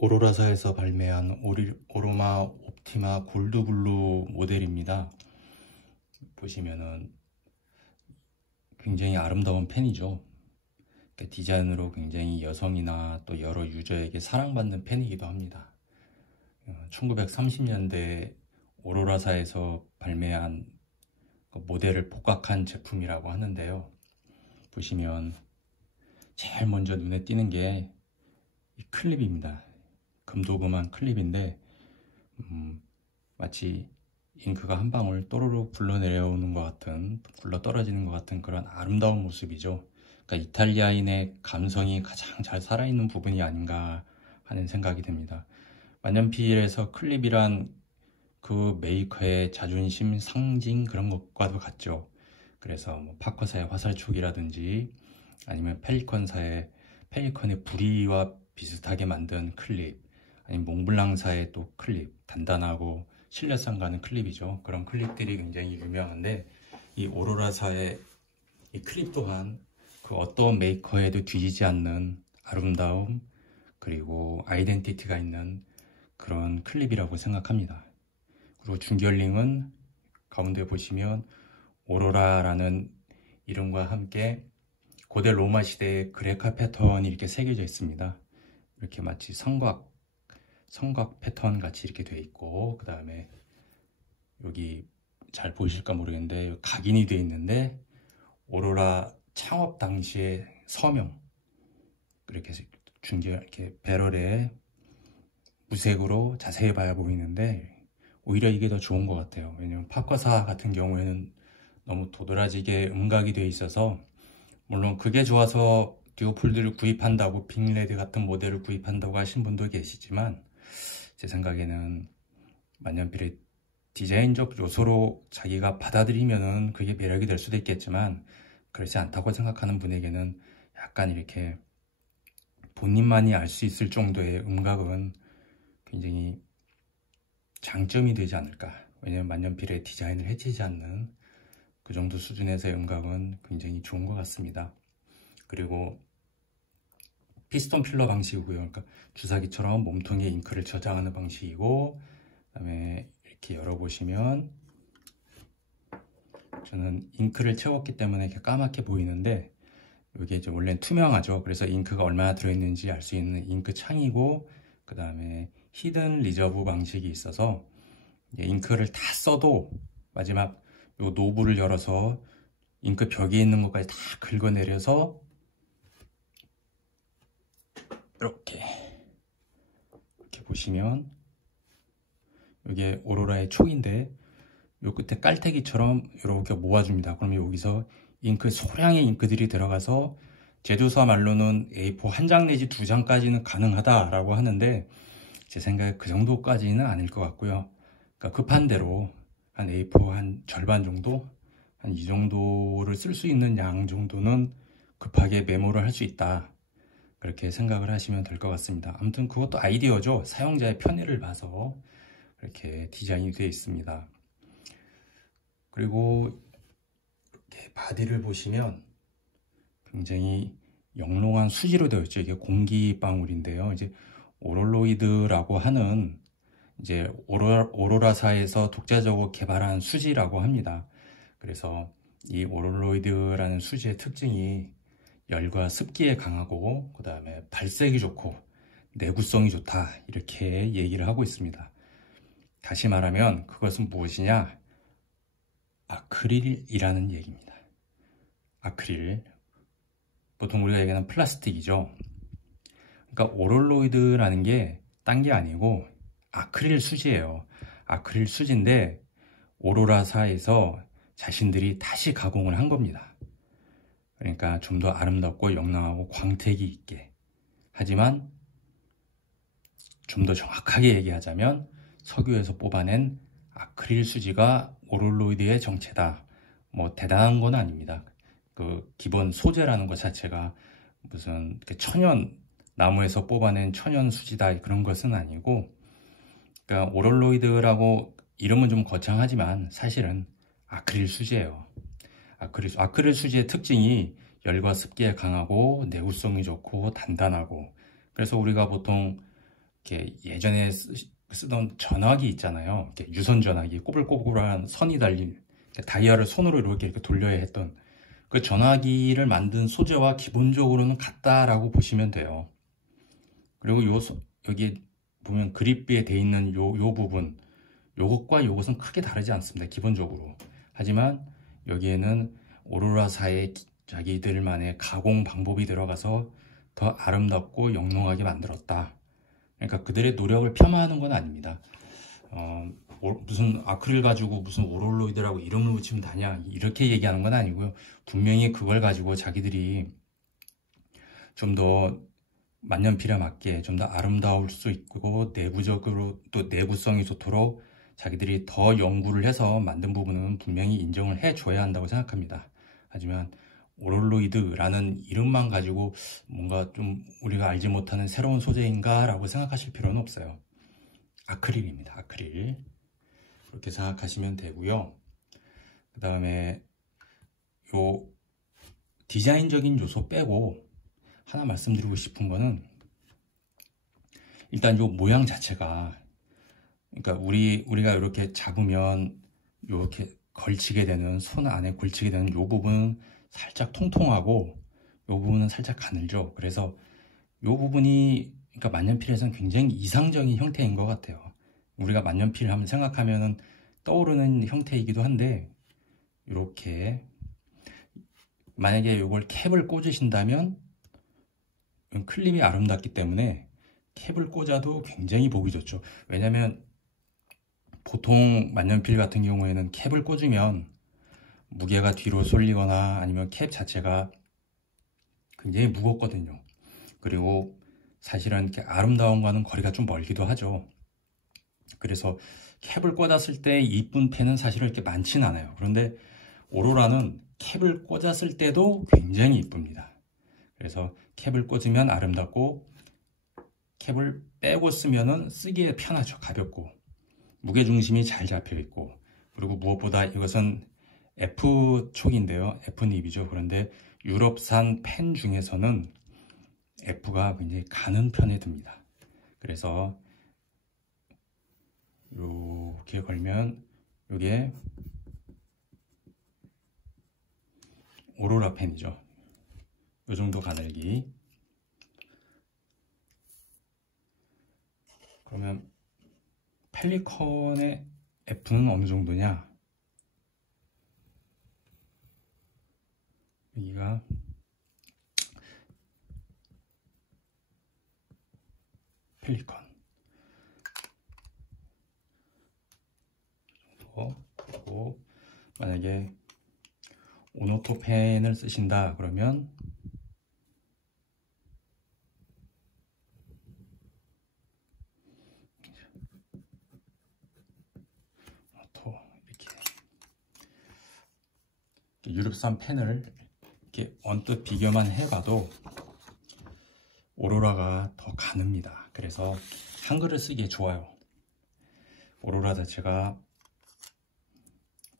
오로라사에서 발매한 오로마 옵티마 골드블루 모델입니다. 보시면은 굉장히 아름다운 펜이죠. 디자인으로 굉장히 여성이나 또 여러 유저에게 사랑받는 펜이기도 합니다. 1930년대 오로라사에서 발매한 모델을 복각한 제품이라고 하는데요. 보시면 제일 먼저 눈에 띄는 게 이 클립입니다. 금도금한 클립인데 마치 잉크가 한 방울 또르륵 굴러 내려오는 것 같은, 굴러 떨어지는 것 같은 그런 아름다운 모습이죠. 그러니까 이탈리아인의 감성이 가장 잘 살아있는 부분이 아닌가 하는 생각이 듭니다. 만년필에서 클립이란 그 메이커의 자존심 상징 그런 것과도 같죠. 그래서 뭐 파커사의 화살촉이라든지 아니면 펠리컨사의 펠리컨의 부리와 비슷하게 만든 클립, 아니면 몽블랑사의 또 클립, 단단하고 신뢰성 가는 클립이죠. 그런 클립들이 굉장히 유명한데 이 오로라사의 이 클립 또한 그 어떤 메이커에도 뒤지지 않는 아름다움 그리고 아이덴티티가 있는 그런 클립이라고 생각합니다. 그리고 준결링은 가운데 보시면 오로라라는 이름과 함께 고대 로마 시대의 그레카 패턴이 이렇게 새겨져 있습니다. 이렇게 마치 성곽 패턴 같이 이렇게 되어 있고, 그 다음에 여기 잘 보이실까 모르겠는데 각인이 되어 있는데 오로라 창업 당시의 서명, 이렇게 이렇게 배럴에 무색으로 자세히 봐야 보이는데 오히려 이게 더 좋은 것 같아요. 왜냐면 파커사 같은 경우에는 너무 도드라지게 음각이 되어 있어서, 물론 그게 좋아서 듀오폴드를 구입한다고 빅레드 같은 모델을 구입한다고 하신 분도 계시지만, 제 생각에는 만년필의 디자인적 요소로 자기가 받아들이면은 그게 매력이 될 수도 있겠지만, 그렇지 않다고 생각하는 분에게는 약간 이렇게 본인만이 알 수 있을 정도의 음각은 굉장히 장점이 되지 않을까. 왜냐면 만년필의 디자인을 해치지 않는 그 정도 수준에서의 음각은 굉장히 좋은 것 같습니다. 그리고 피스톤 필러 방식이고요. 그러니까 주사기처럼 몸통에 잉크를 저장하는 방식이고, 그다음에 이렇게 열어보시면 저는 잉크를 채웠기 때문에 이렇게 까맣게 보이는데, 이게 이제 원래는 투명하죠. 그래서 잉크가 얼마나 들어있는지 알 수 있는 잉크 창이고, 그 다음에 히든 리저브 방식이 있어서 잉크를 다 써도 마지막 요 노브를 열어서 잉크 벽에 있는 것까지 다 긁어내려서 이렇게 보시면 이게 오로라의 촉인데 요 끝에 깔때기처럼 이렇게 모아줍니다. 그럼 여기서 잉크, 소량의 잉크들이 들어가서 제조사 말로는 A4 한 장 내지 2장까지는 가능하다라고 하는데, 제 생각에 그 정도까지는 아닐 것 같고요. 그러니까 급한 대로 한 A4 한 절반 정도, 한 이 정도를 쓸 수 있는 양 정도는 급하게 메모를 할 수 있다, 그렇게 생각을 하시면 될 것 같습니다. 아무튼 그것도 아이디어죠. 사용자의 편의를 봐서 이렇게 디자인이 되어 있습니다. 그리고 이렇게 바디를 보시면 굉장히 영롱한 수지로 되어 있죠. 이게 공기방울인데요. 이제 오롤로이드라고 하는 이제 오로라사에서 독자적으로 개발한 수지라고 합니다. 그래서 이 오롤로이드라는 수지의 특징이 열과 습기에 강하고, 그 다음에 발색이 좋고 내구성이 좋다, 이렇게 얘기를 하고 있습니다. 다시 말하면 그것은 무엇이냐? 아크릴이라는 얘기입니다. 아크릴, 보통 우리가 얘기하는 플라스틱이죠. 그러니까 오롤로이드라는 게 딴 게 아니고 아크릴 수지예요. 아크릴 수지인데 오로라사에서 자신들이 다시 가공을 한 겁니다. 그러니까 좀 더 아름답고 영롱하고 광택이 있게, 하지만 좀 더 정확하게 얘기하자면 석유에서 뽑아낸 아크릴 수지가 오롤로이드의 정체다. 뭐 대단한 건 아닙니다. 그 기본 소재라는 것 자체가 무슨 천연 나무에서 뽑아낸 천연 수지다, 그런 것은 아니고, 그러니까 오롤로이드라고 이름은 좀 거창하지만 사실은 아크릴 수지예요. 아크릴 수지의 특징이 열과 습기에 강하고 내구성이 좋고 단단하고, 그래서 우리가 보통 이렇게 예전에 쓰던 전화기 있잖아요. 이렇게 유선 전화기, 꼬불꼬불한 선이 달린 다이얼을 손으로 이렇게 돌려야 했던 그 전화기를 만든 소재와 기본적으로는 같다라고 보시면 돼요. 그리고 여기 보면 그립비에 돼 있는 요 부분, 요것과 요것은 크게 다르지 않습니다. 기본적으로. 하지만 여기에는 오로라사의 자기들만의 가공 방법이 들어가서 더 아름답고 영롱하게 만들었다. 그러니까 그들의 노력을 폄하하는 건 아닙니다. 무슨 아크릴 가지고 무슨 오롤로이드라고 이름을 붙이면 다냐 이렇게 얘기하는 건 아니고요. 분명히 그걸 가지고 자기들이 좀 더 만년필에 맞게 좀 더 아름다울 수 있고 내부적으로 또 내구성이 좋도록 자기들이 더 연구를 해서 만든 부분은 분명히 인정을 해줘야 한다고 생각합니다. 하지만 오롤로이드라는 이름만 가지고 뭔가 좀 우리가 알지 못하는 새로운 소재인가 라고 생각하실 필요는 없어요. 아크릴입니다. 아크릴. 그렇게 생각하시면 되고요. 그 다음에 요 디자인적인 요소 빼고 하나 말씀드리고 싶은 거는 일단 요 모양 자체가, 그러니까 우리가 이렇게 잡으면 이렇게 걸치게 되는, 손 안에 걸치게 되는 요 부분은 살짝 통통하고 요 부분은 살짝 가늘죠. 그래서 요 부분이 그러니까 만년필에서는 굉장히 이상적인 형태인 것 같아요. 우리가 만년필 하면 생각하면은 떠오르는 형태이기도 한데, 이렇게 만약에 이걸 캡을 꽂으신다면 클립이 아름답기 때문에 캡을 꽂아도 굉장히 보기 좋죠. 왜냐면 보통 만년필 같은 경우에는 캡을 꽂으면 무게가 뒤로 쏠리거나 아니면 캡 자체가 굉장히 무겁거든요. 그리고 사실은 이렇게 아름다움과는 거리가 좀 멀기도 하죠. 그래서 캡을 꽂았을 때 이쁜 펜은 사실은 이렇게 많진 않아요. 그런데 오로라는 캡을 꽂았을 때도 굉장히 이쁩니다. 그래서 캡을 꽂으면 아름답고 캡을 빼고 쓰면은 쓰기에 편하죠. 가볍고 무게중심이 잘 잡혀있고, 그리고 무엇보다 이것은 F촉인데요. F닙이죠. 그런데 유럽산 펜 중에서는 F가 굉장히 가는 편에 듭니다. 그래서 이렇게 걸면 이게 오로라 펜이죠. 이 정도 가늘기. 그러면 펠리컨의 F는 어느 정도냐? 여기가 펠리컨. 그리고 만약에 오노토 펜을 쓰신다 그러면 이렇게 유럽산 펜을 이렇게 언뜻 비교만 해봐도 오로라가 더 가늡니다. 그래서 한글을 쓰기에 좋아요. 오로라 자체가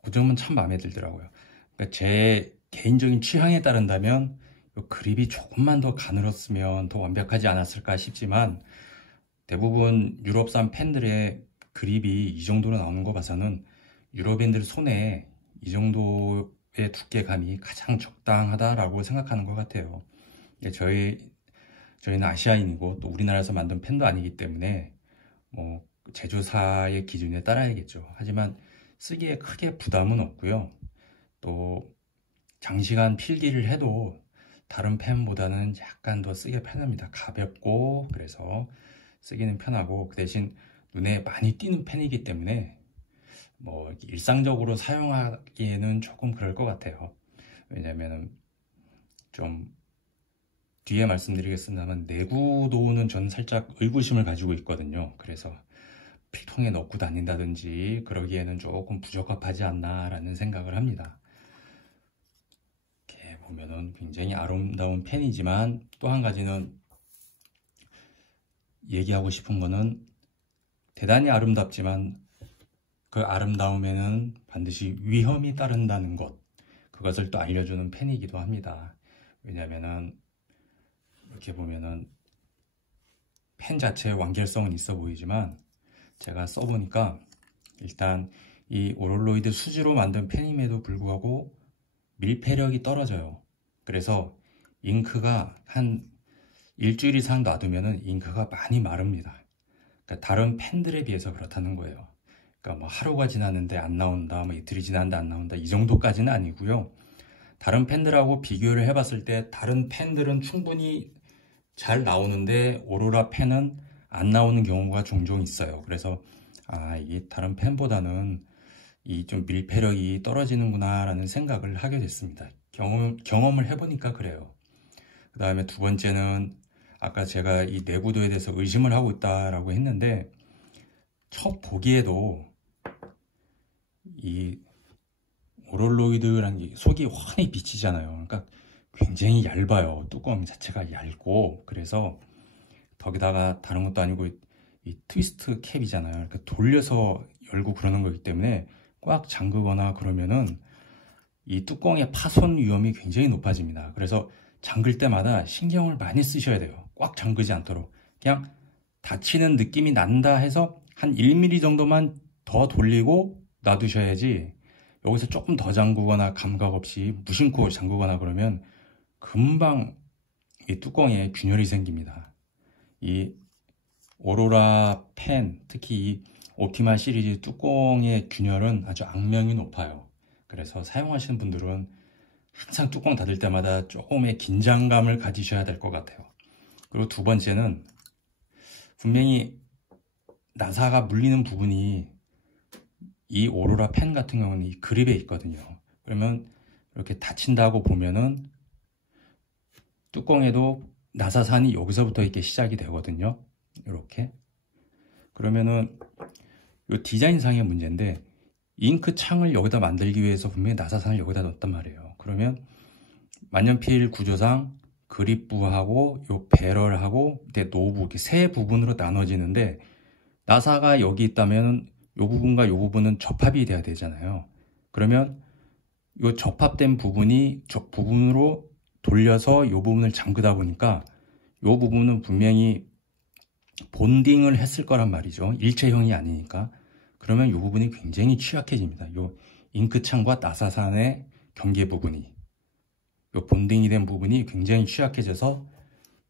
그 점은 참 마음에 들더라고요. 그러니까 제 개인적인 취향에 따른다면 이 그립이 조금만 더 가늘었으면 더 완벽하지 않았을까 싶지만, 대부분 유럽산 펜들의 그립이 이 정도로 나오는 거 봐서는 유럽인들 손에 이 정도의 두께감이 가장 적당하다라고 생각하는 것 같아요. 저희는 아시아인이고 또 우리나라에서 만든 펜도 아니기 때문에 뭐 제조사의 기준에 따라야겠죠. 하지만 쓰기에 크게 부담은 없고요. 또 장시간 필기를 해도 다른 펜보다는 약간 더 쓰기가 편합니다. 가볍고 그래서 쓰기는 편하고, 그 대신 눈에 많이 띄는 펜이기 때문에 뭐 일상적으로 사용하기에는 조금 그럴 것 같아요. 왜냐면 좀 뒤에 말씀드리겠습니다만 내구도는 저는 살짝 의구심을 가지고 있거든요. 그래서 필통에 넣고 다닌다든지 그러기에는 조금 부적합하지 않나 라는 생각을 합니다. 이렇게 보면은 굉장히 아름다운 펜이지만, 또 한 가지는 얘기하고 싶은 거는 대단히 아름답지만 그 아름다움에는 반드시 위험이 따른다는 것, 그것을 또 알려주는 펜이기도 합니다. 왜냐면은 이렇게 보면은 펜 자체의 완결성은 있어 보이지만 제가 써보니까 일단 이 오롤로이드 수지로 만든 펜임에도 불구하고 밀폐력이 떨어져요. 그래서 잉크가 한 일주일 이상 놔두면 잉크가 많이 마릅니다. 그러니까 다른 펜들에 비해서 그렇다는 거예요. 그러니까 뭐 하루가 지났는데 안 나온다, 뭐 이틀이 지났는데 안 나온다, 이 정도까지는 아니고요. 다른 펜들하고 비교를 해봤을 때 다른 펜들은 충분히 잘 나오는데 오로라 펜은 안 나오는 경우가 종종 있어요. 그래서 이게 다른 펜보다는 이 좀 밀폐력이 떨어지는구나 라는 생각을 하게 됐습니다. 경험을 해보니까 그래요. 그 다음에 두 번째는 아까 제가 이 내구도에 대해서 의심을 하고 있다라고 했는데 첫 보기에도 이 오롤로이드라는 게 속이 훤히 비치잖아요. 그러니까 굉장히 얇아요. 뚜껑 자체가 얇고 그래서 거기다가 다른 것도 아니고 이 트위스트 캡이잖아요. 그러니까 돌려서 열고 그러는 거기 때문에 꽉 잠그거나 그러면은 이 뚜껑의 파손 위험이 굉장히 높아집니다. 그래서 잠글 때마다 신경을 많이 쓰셔야 돼요. 꽉 잠그지 않도록. 그냥 닫히는 느낌이 난다 해서 한 1mm 정도만 더 돌리고 놔두셔야지 여기서 조금 더 잠그거나 감각 없이 무심코 잠그거나 그러면 금방 이 뚜껑에 균열이 생깁니다. 이 오로라 펜, 특히 이 옵티마 시리즈 뚜껑의 균열은 아주 악명이 높아요. 그래서 사용하시는 분들은 항상 뚜껑 닫을 때마다 조금의 긴장감을 가지셔야 될 것 같아요. 그리고 두 번째는 분명히 나사가 물리는 부분이 이 오로라 펜 같은 경우는 이 그립에 있거든요. 그러면 이렇게 닫힌다고 보면은 뚜껑에도 나사산이 여기서부터 이렇게 시작이 되거든요. 이렇게. 그러면은 이 디자인상의 문제인데 잉크 창을 여기다 만들기 위해서 분명히 나사산을 여기다 넣었단 말이에요. 그러면 만년필 구조상 그립부하고 요 배럴하고 노브 이렇게 세 부분으로 나눠지는데 나사가 여기 있다면 요 부분과 요 부분은 접합이 돼야 되잖아요. 그러면 요 접합된 부분이 저 부분으로 돌려서 요 부분을 잠그다 보니까 요 부분은 분명히 본딩을 했을 거란 말이죠. 일체형이 아니니까. 그러면 요 부분이 굉장히 취약해집니다. 요 잉크창과 나사산의 경계 부분이. 요 본딩이 된 부분이 굉장히 취약해져서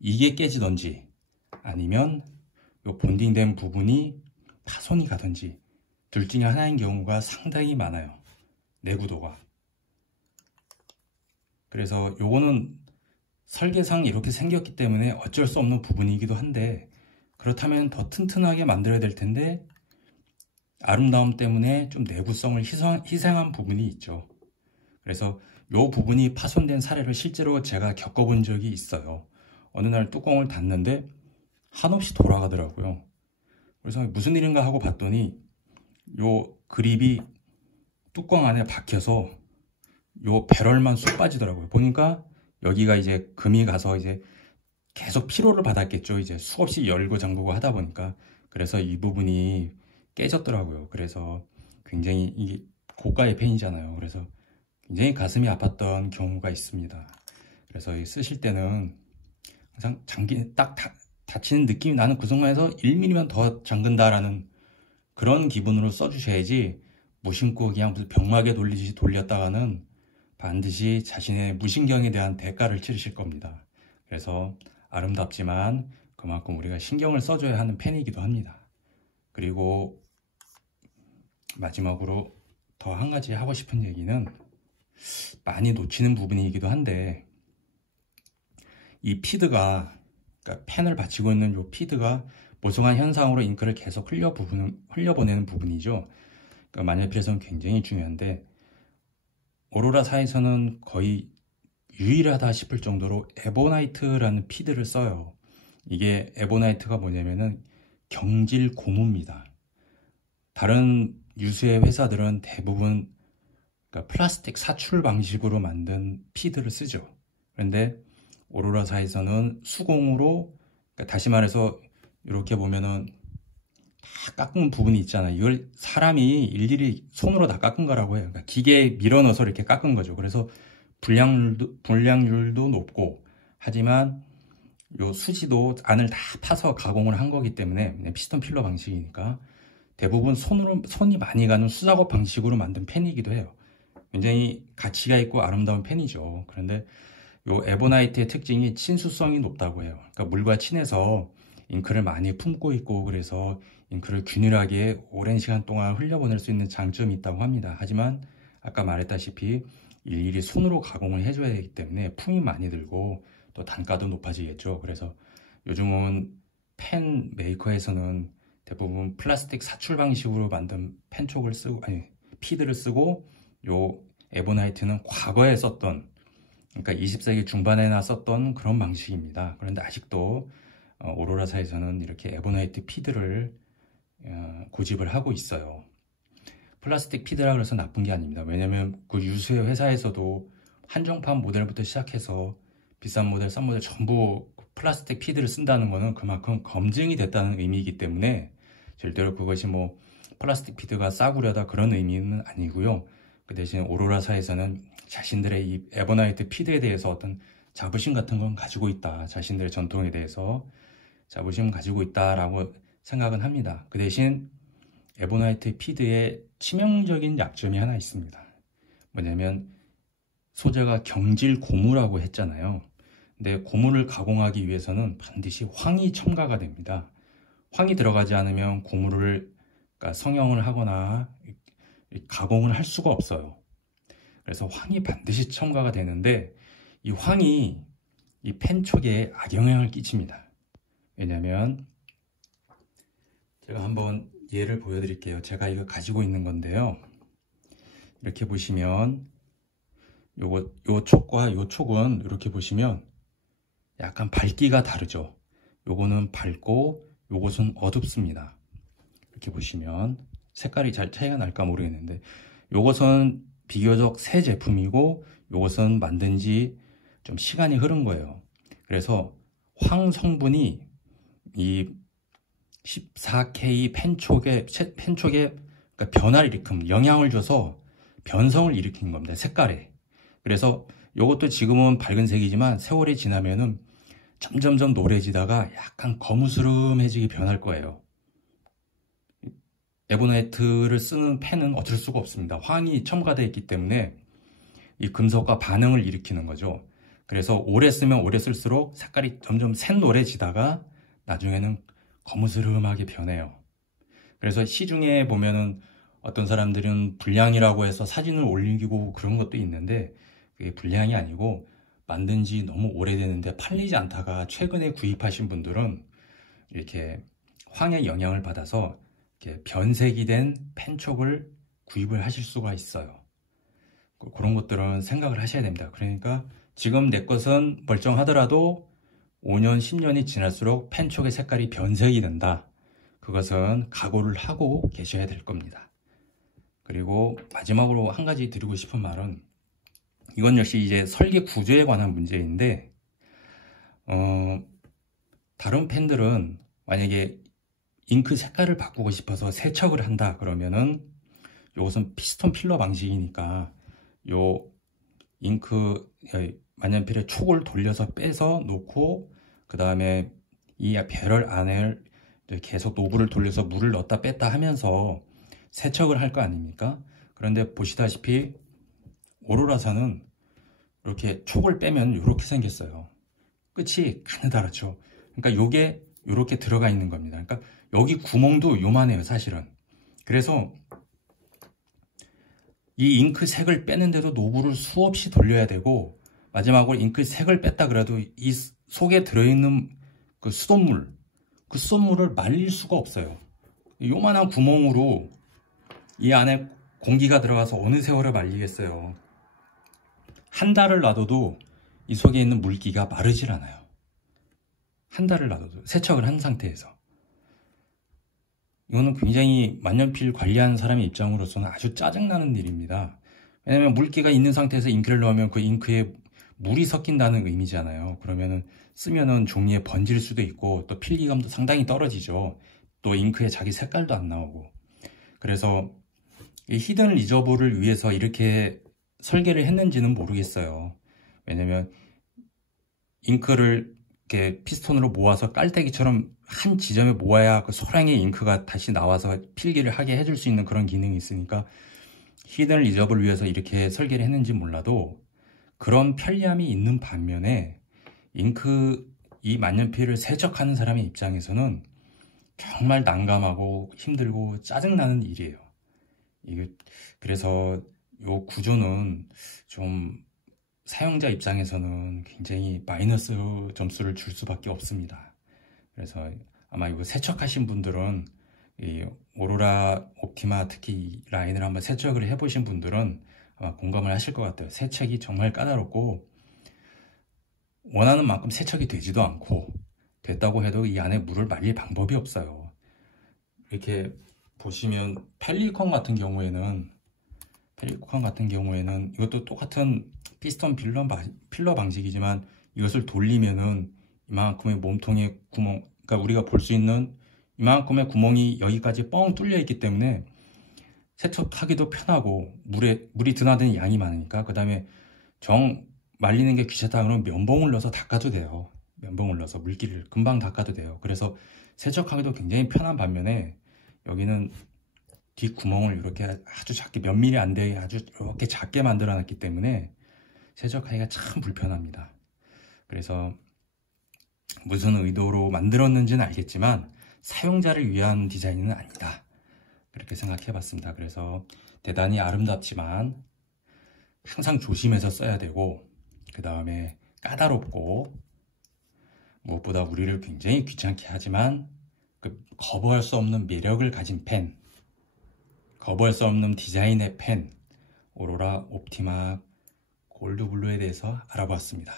이게 깨지던지 아니면 요 본딩된 부분이 파손이 가든지 둘 중에 하나인 경우가 상당히 많아요. 내구도가. 그래서 요거는 설계상 이렇게 생겼기 때문에 어쩔 수 없는 부분이기도 한데 그렇다면 더 튼튼하게 만들어야 될 텐데 아름다움 때문에 좀 내구성을 희생한 부분이 있죠. 그래서 요 부분이 파손된 사례를 실제로 제가 겪어본 적이 있어요. 어느 날 뚜껑을 닫는데 한없이 돌아가더라고요. 그래서 무슨 일인가 하고 봤더니 요 그립이 뚜껑 안에 박혀서 요 배럴만 쑥 빠지더라고요. 보니까 여기가 이제 금이 가서 이제 계속 피로를 받았겠죠. 이제 수없이 열고 잠그고 하다 보니까. 그래서 이 부분이 깨졌더라고요. 그래서 굉장히 이게 고가의 펜이잖아요. 그래서 굉장히 가슴이 아팠던 경우가 있습니다. 그래서 쓰실 때는 항상 딱 닫히는 느낌이 나는 그 순간에서 1mm만 더 잠근다라는 그런 기분으로 써주셔야지 무심코 그냥 무슨 병마개 돌리듯이 돌렸다가는 반드시 자신의 무신경에 대한 대가를 치르실 겁니다. 그래서 아름답지만 그만큼 우리가 신경을 써줘야 하는 펜이기도 합니다. 그리고 마지막으로 더 한 가지 하고 싶은 얘기는 많이 놓치는 부분이기도 한데 이 피드가 그러니까 펜을 받치고 있는 이 피드가 모성한 현상으로 잉크를 계속 흘려보내는 부분이죠. 그러니까 만년필에서는 굉장히 중요한데 오로라사에서는 거의 유일하다 싶을 정도로 에보나이트라는 피드를 써요. 이게 에보나이트가 뭐냐면은 경질 고무입니다. 다른 유수의 회사들은 대부분 그러니까 플라스틱 사출 방식으로 만든 피드를 쓰죠. 그런데 오로라사에서는 수공으로 그러니까 다시 말해서 이렇게 보면은 다 깎은 부분이 있잖아요. 이걸 사람이 일일이 손으로 다 깎은 거라고 해요. 그러니까 기계에 밀어 넣어서 이렇게 깎은 거죠. 그래서 불량률도 높고 하지만 요 수지도 안을 다 파서 가공을 한 거기 때문에 그냥 피스톤 필러 방식이니까 대부분 손이 많이 가는 수작업 방식으로 만든 펜이기도 해요. 굉장히 가치가 있고 아름다운 펜이죠. 그런데 요 에보나이트의 특징이 친수성이 높다고 해요. 그러니까 물과 친해서 잉크를 많이 품고 있고, 그래서 잉크를 균일하게 오랜 시간 동안 흘려보낼 수 있는 장점이 있다고 합니다. 하지만 아까 말했다시피 일일이 손으로 가공을 해줘야 되기 때문에 품이 많이 들고 또 단가도 높아지겠죠. 그래서 요즘은 펜 메이커에서는 대부분 플라스틱 사출 방식으로 만든 펜촉을 쓰고, 피드를 쓰고, 요 에보나이트는 과거에 썼던, 그러니까 20세기 중반에나 썼던 그런 방식입니다. 그런데 아직도 오로라사에서는 이렇게 에보나이트 피드를 고집을 하고 있어요. 플라스틱 피드라 그래서 나쁜 게 아닙니다. 왜냐면 그 유수의 회사에서도 한정판 모델부터 시작해서 비싼 모델, 싼 모델 전부 플라스틱 피드를 쓴다는 거는 그만큼 검증이 됐다는 의미이기 때문에 절대로 그것이 뭐 플라스틱 피드가 싸구려다 그런 의미는 아니고요. 그 대신 오로라사에서는 자신들의 이 에보나이트 피드에 대해서 어떤 자부심 같은 건 가지고 있다. 자신들의 전통에 대해서 자부심 가지고 있다라고 생각은 합니다. 그 대신 에보나이트 피드의 치명적인 약점이 하나 있습니다. 뭐냐면 소재가 경질 고무라고 했잖아요. 근데 고무를 가공하기 위해서는 반드시 황이 첨가가 됩니다. 황이 들어가지 않으면 고무를 그러니까 성형을 하거나 가공을 할 수가 없어요. 그래서 황이 반드시 첨가가 되는데 이 황이 이 펜촉에 악영향을 끼칩니다. 왜냐면 제가 한번 예를 보여드릴게요. 제가 이거 가지고 있는 건데요. 이렇게 보시면 요 촉과 요 촉은 이렇게 보시면 약간 밝기가 다르죠. 요거는 밝고 요것은 어둡습니다. 이렇게 보시면 색깔이 잘 차이가 날까 모르겠는데 요것은 비교적 새 제품이고 요것은 만든 지 좀 시간이 흐른 거예요. 그래서 황 성분이 이 14K 펜촉에 그러니까 변화를 일으킨 영향을 줘서 변성을 일으킨 겁니다. 색깔에. 그래서 요것도 지금은 밝은 색이지만 세월이 지나면은 점점점 노래지다가 약간 거무스름해지게 변할 거예요. 에보나이트를 쓰는 펜은 어쩔 수가 없습니다. 황이 첨가되어 있기 때문에 이 금속과 반응을 일으키는 거죠. 그래서 오래 쓰면 오래 쓸수록 색깔이 점점 샛노래지다가 나중에는 거무스름하게 변해요. 그래서 시중에 보면은 어떤 사람들은 불량이라고 해서 사진을 올리고 그런 것도 있는데 그게 불량이 아니고 만든 지 너무 오래됐는데 팔리지 않다가 최근에 구입하신 분들은 이렇게 황의 영향을 받아서 이렇게 변색이 된 펜촉을 구입을 하실 수가 있어요. 그런 것들은 생각을 하셔야 됩니다. 그러니까 지금 내 것은 멀쩡하더라도 5년, 10년이 지날수록 펜촉의 색깔이 변색이 된다. 그것은 각오를 하고 계셔야 될 겁니다. 그리고 마지막으로 한 가지 드리고 싶은 말은 이건 역시 이제 설계 구조에 관한 문제인데 다른 펜들은 만약에 잉크 색깔을 바꾸고 싶어서 세척을 한다 그러면은 이것은 피스톤 필러 방식이니까 요 잉크 만년필에 촉을 돌려서 빼서 놓고 그 다음에 이 배럴 안에 계속 노브를 돌려서 물을 넣었다 뺐다 하면서 세척을 할 거 아닙니까? 그런데 보시다시피 오로라사는 이렇게 촉을 빼면 이렇게 생겼어요. 끝이 가느다랗죠. 그러니까 요게 이렇게 들어가 있는 겁니다. 그러니까 여기 구멍도 요만해요, 사실은. 그래서 이 잉크 색을 빼는데도 노브를 수없이 돌려야 되고 마지막으로 잉크 색을 뺐다 그래도 이 속에 들어있는 그 수돗물을 말릴 수가 없어요. 요만한 구멍으로 이 안에 공기가 들어가서 어느 세월을 말리겠어요. 한 달을 놔둬도 이 속에 있는 물기가 마르질 않아요. 한 달을 놔둬도 세척을 한 상태에서. 이거는 굉장히 만년필 관리하는 사람의 입장으로서는 아주 짜증나는 일입니다. 왜냐면 물기가 있는 상태에서 잉크를 넣으면 그 잉크에 물이 섞인다는 의미잖아요. 그러면은 쓰면은 종이에 번질 수도 있고 또 필기감도 상당히 떨어지죠. 또 잉크에 자기 색깔도 안 나오고. 그래서 이 히든 리저브를 위해서 이렇게 설계를 했는지는 모르겠어요. 왜냐면 잉크를 이렇게 피스톤으로 모아서 깔때기처럼 한 지점에 모아야 그 소량의 잉크가 다시 나와서 필기를 하게 해줄 수 있는 그런 기능이 있으니까 히든 리저블을 위해서 이렇게 설계를 했는지 몰라도 그런 편리함이 있는 반면에 잉크 이 만년필을 세척하는 사람의 입장에서는 정말 난감하고 힘들고 짜증나는 일이에요. 그래서 이 구조는 좀 사용자 입장에서는 굉장히 마이너스 점수를 줄 수밖에 없습니다. 그래서 아마 이거 세척하신 분들은 이 오로라 옵티마 특히 이 라인을 한번 세척을 해보신 분들은 아마 공감을 하실 것 같아요. 세척이 정말 까다롭고 원하는 만큼 세척이 되지도 않고 됐다고 해도 이 안에 물을 말릴 방법이 없어요. 이렇게 보시면 펠리컨 같은 경우에는 이것도 똑같은 피스톤 필러 방식이지만 이것을 돌리면은 이만큼의 몸통에 구멍, 그러니까 우리가 볼 수 있는 이만큼의 구멍이 여기까지 뻥 뚫려 있기 때문에 세척하기도 편하고 물이 드나드는 양이 많으니까. 그 다음에 정 말리는 게 귀찮다 그러면 면봉을 넣어서 닦아도 돼요. 면봉을 넣어서 물기를 금방 닦아도 돼요. 그래서 세척하기도 굉장히 편한 반면에 여기는 뒷구멍을 이렇게 아주 작게 몇 미리 안 되게 아주 이렇게 작게 만들어 놨기 때문에 세척하기가 참 불편합니다. 그래서 무슨 의도로 만들었는지는 알겠지만 사용자를 위한 디자인은 아니다, 그렇게 생각해 봤습니다. 그래서 대단히 아름답지만 항상 조심해서 써야 되고, 그 다음에 까다롭고 무엇보다 우리를 굉장히 귀찮게 하지만 거부할 수 없는 매력을 가진 펜, 거부할 수 없는 디자인의 펜, 오로라 옵티마 골드블루에 대해서 알아보았습니다.